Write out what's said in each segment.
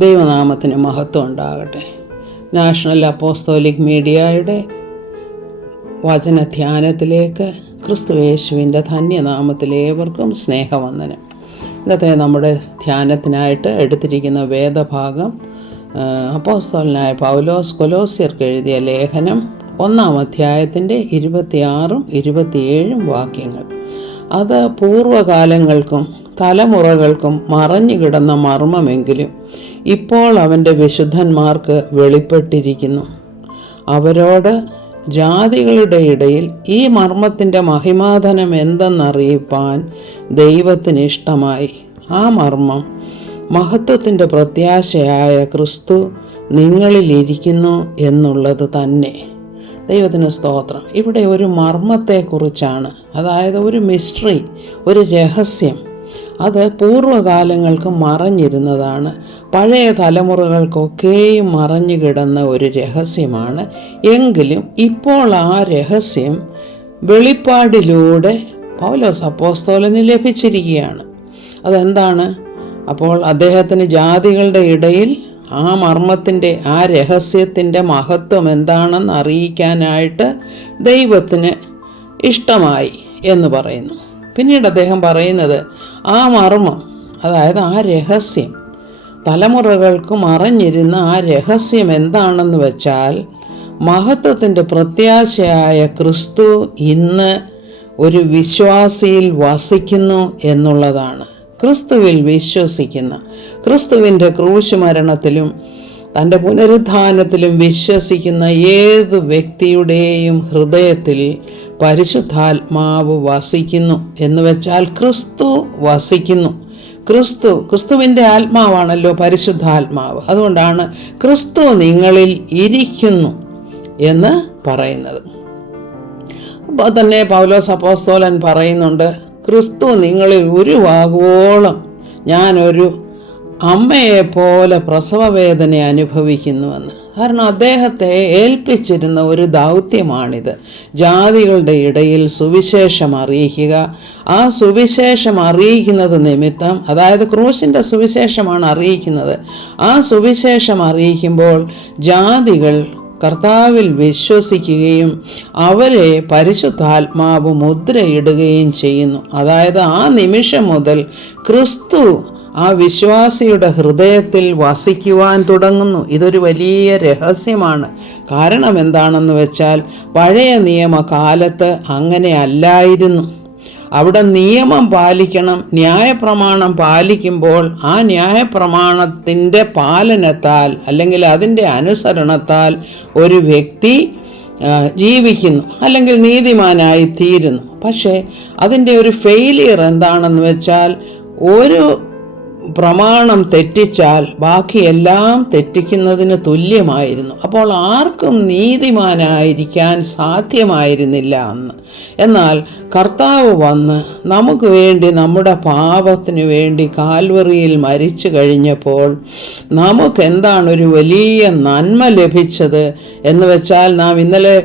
ദൈവനാമത്തിന് മഹത്വം ഉണ്ടാകട്ടെ. നാഷണൽ അപ്പോസ്തോലിക് മീഡിയയുടെ വചനധ്യാനത്തിലേക്ക് ക്രിസ്തുയേശുവിൻ്റെ ധന്യനാമത്തിലേവർക്കും സ്നേഹവന്ദനം. ഇന്നത്തെ നമ്മുടെ ധ്യാനത്തിനായിട്ട് എടുത്തിരിക്കുന്ന വേദഭാഗം അപ്പോസ്തലനായ പൗലോസ് കൊലോസ്യർക്ക് എഴുതിയ ലേഖനം 1-ാം അധ്യായത്തിൻ്റെ 26-ഉം 27-ഉം വാക്യങ്ങൾ. അത് പൂർവ്വകാലങ്ങൾക്കും തലമുറകൾക്കും മറഞ്ഞുകിടന്ന മർമ്മമെങ്കിലും ഇപ്പോൾ അവൻ്റെ വിശുദ്ധന്മാർക്ക് വെളിപ്പെട്ടിരിക്കുന്നു. അവരോട് ജാതികളുടെ ഇടയിൽ ഈ മർമ്മത്തിൻ്റെ മഹിമാധനം എന്തെന്നറിയിപ്പാൻ ദൈവത്തിന് ഇഷ്ടമായി. ആ മർമ്മം മഹത്വത്തിൻ്റെ പ്രത്യാശയായ ക്രിസ്തു നിങ്ങളിലിരിക്കുന്നു എന്നുള്ളത് തന്നെ. ദൈവത്തിന് സ്തോത്രം. ഇവിടെ ഒരു മർമ്മത്തെക്കുറിച്ചാണ്, അതായത് ഒരു മിസ്റ്ററി, ഒരു രഹസ്യം. അത് പൂർവ്വകാലങ്ങൾക്ക് മറഞ്ഞിരുന്നതാണ്. പഴയ തലമുറകൾക്കൊക്കെയും മറഞ്ഞു കിടന്ന ഒരു രഹസ്യമാണ്. എങ്കിലും ഇപ്പോൾ ആ രഹസ്യം വെളിപ്പാടിലൂടെ പൗലോസ് അപ്പോസ്തലന് ലഭിച്ചിരിക്കുകയാണ്. അതെന്താണ്? അപ്പോൾ അദ്ദേഹത്തിന് ജാതികളുടെ ഇടയിൽ ആ മർമ്മത്തിൻ്റെ, ആ രഹസ്യത്തിൻ്റെ മഹത്വം എന്താണെന്ന് അറിയിക്കാനായിട്ട് ദൈവത്തിന് ഇഷ്ടമായി എന്ന് പറയുന്നു. പിന്നീട് അദ്ദേഹം പറയുന്നത് ആ മർമ്മം, അതായത് ആ രഹസ്യം, തലമുറകൾക്ക് മറഞ്ഞിരുന്ന ആ രഹസ്യം എന്താണെന്ന് വെച്ചാൽ മഹത്വത്തിൻ്റെ പ്രത്യാശയായ ക്രിസ്തു ഇന്ന് ഒരു വിശ്വാസിയിൽ വസിക്കുന്നു എന്നുള്ളതാണ്. ക്രിസ്തുവിൽ വിശ്വസിക്കുന്ന, ക്രിസ്തുവിൻ്റെ ക്രൂശ് മരണത്തിലും തൻ്റെ പുനരുത്ഥാനത്തിലും വിശ്വസിക്കുന്ന ഏത് വ്യക്തിയുടെയും ഹൃദയത്തിൽ പരിശുദ്ധാത്മാവ് വസിക്കുന്നു എന്ന് വെച്ചാൽ ക്രിസ്തു വസിക്കുന്നു. ക്രിസ്തുവിൻ്റെ ആത്മാവാണല്ലോ പരിശുദ്ധാത്മാവ്. അതുകൊണ്ടാണ് ക്രിസ്തു നിങ്ങളിൽ ഇരിക്കുന്നു എന്ന് പറയുന്നത്. അപ്പോൾ തന്നെ പൗലോസ് അപ്പോസ്തലൻ പറയുന്നുണ്ട്, ക്രിസ്തു നിങ്ങളിൽ ഉരുവാകുവോളം ഞാനൊരു അമ്മയെപ്പോലെ പ്രസവവേദന അനുഭവിക്കുന്നുവെന്ന്. കാരണം അദ്ദേഹത്തെ ഏൽപ്പിച്ചിരുന്ന ഒരു ദൗത്യമാണിത്. ജാതികളുടെ ഇടയിൽ സുവിശേഷം അറിയിക്കുക. ആ സുവിശേഷം അറിയിക്കുന്നത് നിമിത്തം, അതായത് ക്രൂശിൻ്റെ സുവിശേഷമാണ് അറിയിക്കുന്നത്. ആ സുവിശേഷം അറിയിക്കുമ്പോൾ ജാതികൾ കർത്താവിൽ വിശ്വസിക്കുകയും അവരെ പരിശുദ്ധാത്മാവ് മുദ്രയിടുകയും ചെയ്യുന്നു. അതായത് ആ നിമിഷം മുതൽ ക്രിസ്തു ആ വിശ്വാസിയുടെ ഹൃദയത്തിൽ വസിക്കുവാൻ തുടങ്ങുന്നു. ഇതൊരു വലിയ രഹസ്യമാണ്. കാരണം എന്താണെന്ന് വെച്ചാൽ പഴയ നിയമകാലത്ത് അങ്ങനെ അല്ലായിരുന്നു. അവിടെ നിയമം പാലിക്കണം. ന്യായപ്രമാണം പാലിക്കുമ്പോൾ ആ ന്യായപ്രമാണത്തിൻ്റെ പാലനത്താൽ അല്ലെങ്കിൽ അതിൻ്റെ അനുസരണത്താൽ ഒരു വ്യക്തി ജീവിക്കുന്നു, അല്ലെങ്കിൽ നീതിമാനായി തീരുന്നു. പക്ഷേ അതിൻ്റെ ഒരു ഫെയിലിയർ എന്താണെന്ന് വെച്ചാൽ ഒരു പ്രമാണം തെറ്റിച്ചാൽ ബാക്കിയെല്ലാം തെറ്റിക്കുന്നതിന് തുല്യമായിരുന്നു. അപ്പോൾ ആർക്കും നീതിമാനായിരിക്കാൻ സാധ്യമായിരുന്നില്ല അന്ന്. എന്നാൽ കർത്താവ് വന്ന് നമുക്ക് വേണ്ടി, നമ്മുടെ പാപത്തിനു വേണ്ടി കാൽവറിയിൽ മരിച്ചു കഴിഞ്ഞപ്പോൾ നമുക്കെന്താണ് ഒരു വലിയ നന്മ ലഭിച്ചത് എന്ന് വെച്ചാൽ, നാം ഇന്നലെ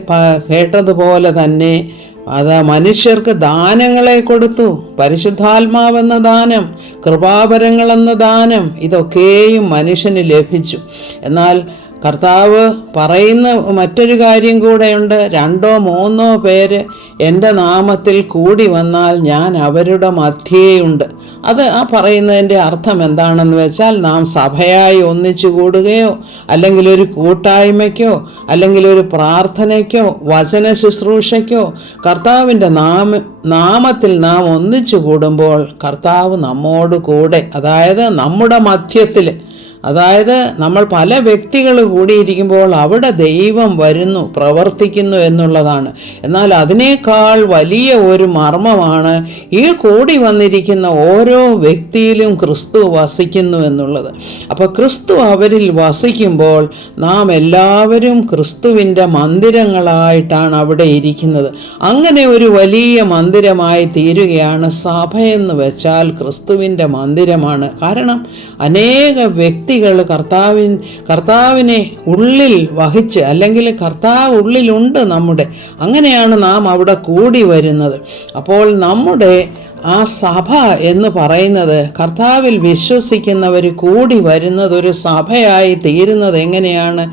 കേട്ടതുപോലെ തന്നെ അത് മനുഷ്യർക്ക് ദാനങ്ങളെ കൊടുത്തു. പരിശുദ്ധാത്മാവെന്ന ദാനം, കൃപാവരങ്ങളെന്ന ദാനം, ഇതൊക്കെയും മനുഷ്യന് ലഭിച്ചു. എന്നാൽ കർത്താവ് പറയുന്ന മറ്റൊരു കാര്യം കൂടെയുണ്ട്. 2-3 പേര് എൻ്റെ നാമത്തിൽ കൂടി വന്നാൽ ഞാൻ അവരുടെ മധ്യേയുണ്ട്. അത് ആ പറയുന്നതിൻ്റെ അർത്ഥം എന്താണെന്ന് വെച്ചാൽ, നാം സഭയായി ഒന്നിച്ചു കൂടുകയോ അല്ലെങ്കിൽ ഒരു കൂട്ടായ്മയ്ക്കോ അല്ലെങ്കിൽ ഒരു പ്രാർത്ഥനയ്ക്കോ വചന ശുശ്രൂഷയ്ക്കോ കർത്താവിൻ്റെ നാമത്തിൽ നാം ഒന്നിച്ചു കൂടുമ്പോൾ കർത്താവ് നമ്മോട് കൂടെ, അതായത് നമ്മുടെ മധ്യത്തിൽ, അതായത് നമ്മൾ പല വ്യക്തികൾ കൂടിയിരിക്കുമ്പോൾ അവിടെ ദൈവം വരുന്നു, പ്രവർത്തിക്കുന്നു എന്നുള്ളതാണ്. എന്നാൽ അതിനേക്കാൾ വലിയ ഒരു മർമ്മമാണ് ഈ കൂടി വന്നിരിക്കുന്ന ഓരോ വ്യക്തിയിലും ക്രിസ്തു വസിക്കുന്നു എന്നുള്ളത്. അപ്പോൾ ക്രിസ്തു അവരിൽ വസിക്കുമ്പോൾ നാം എല്ലാവരും ക്രിസ്തുവിൻ്റെ മന്ദിരങ്ങളായിട്ടാണ് അവിടെ ഇരിക്കുന്നത്. അങ്ങനെ ഒരു വലിയ മന്ദിരമായി തീരുകയാണ് സഭയെന്ന് വെച്ചാൽ. ക്രിസ്തുവിൻ്റെ മന്ദിരമാണ്. കാരണം അനേക വ്യക്തികൾ കർത്താവിനെ ഉള്ളിൽ വഹിച്ച്, അല്ലെങ്കിൽ കർത്താവ് ഉള്ളിലുണ്ട് നമ്മുടെ, അങ്ങനെയാണ് നാം അവിടെ കൂടി വരുന്നത്. അപ്പോൾ നമ്മുടെ ആ സഭ എന്ന് പറയുന്നത് കർത്താവിൽ വിശ്വസിക്കുന്നവർ കൂടി വരുന്നത് ഒരു സഭയായി തീരുന്നത് എങ്ങനെയാണ്?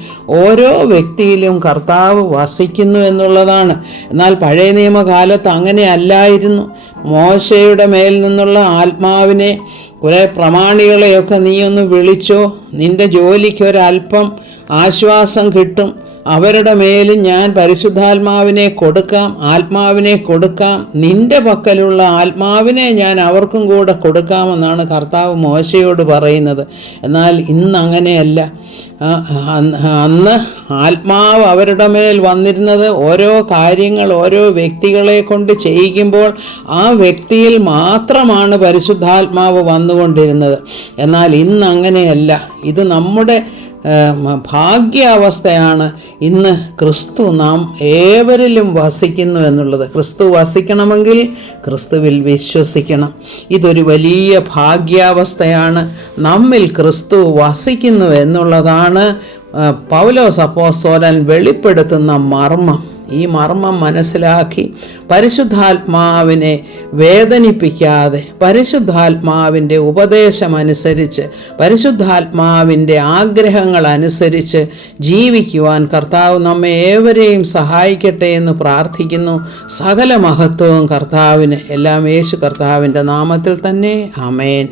ഓരോ വ്യക്തിയിലും കർത്താവ് വസിക്കുന്നു എന്നുള്ളതാണ്. എന്നാൽ പഴയ നിയമകാലത്ത് അങ്ങനെ അല്ലായിരുന്നു. മോശയുടെ മേൽ നിന്നുള്ള ആത്മാവിനെ, കുറേ പ്രമാണികളെയൊക്കെ നീ ഒന്ന് വിളിച്ചോ, നിന്റെ ജോലിക്കൊരല്പം ആശ്വാസം കിട്ടും, അവരുടെ മേലും ഞാൻ പരിശുദ്ധാത്മാവിനെ കൊടുക്കാം, ആത്മാവിനെ കൊടുക്കാം, നിന്റെ പക്കലുള്ള ആത്മാവിനെ ഞാൻ അവർക്കും കൂടെ കൊടുക്കാമെന്നാണ് കർത്താവ് മോശയോട് പറയുന്നത്. എന്നാൽ ഇന്ന് അങ്ങനെയല്ല. അന്ന് ആത്മാവ് അവരുടെ മേൽ വന്നിരുന്നത് ഓരോ കാര്യങ്ങൾ ഓരോ വ്യക്തികളെ കൊണ്ട് ചെയ്യിക്കുമ്പോൾ ആ വ്യക്തിയിൽ മാത്രമാണ് പരിശുദ്ധാത്മാവ് വന്നുകൊണ്ടിരുന്നത്. എന്നാൽ ഇന്ന് അങ്ങനെയല്ല. ഇത് നമ്മുടെ ഭാഗ്യാവസ്ഥയാണ്. ഇന്ന് ക്രിസ്തു നാം ഏവരിലും വസിക്കുന്നു എന്നുള്ളത്. ക്രിസ്തു വസിക്കണമെങ്കിൽ ക്രിസ്തുവിൽ വിശ്വസിക്കണം. ഇതൊരു വലിയ ഭാഗ്യാവസ്ഥയാണ്. നമ്മിൽ ക്രിസ്തു വസിക്കുന്നു എന്നുള്ളതാണ് പൗലോസ് അപ്പോസ്തലൻ വെളിപ്പെടുത്തുന്ന മർമ്മം. ഈ മർമ്മം മനസ്സിലാക്കി പരിശുദ്ധാത്മാവിനെ വേദനിപ്പിക്കാതെ പരിശുദ്ധാത്മാവിൻ്റെ ഉപദേശമനുസരിച്ച് പരിശുദ്ധാത്മാവിൻ്റെ ആഗ്രഹങ്ങൾ അനുസരിച്ച് ജീവിക്കുവാൻ കർത്താവ് നമ്മെ ഏവരെയും സഹായിക്കട്ടെ എന്ന് പ്രാർത്ഥിക്കുന്നു. സകല മഹത്വവും കർത്താവിന്. എല്ലാം യേശു കർത്താവിൻ്റെ നാമത്തിൽ തന്നെ. ആമേൻ.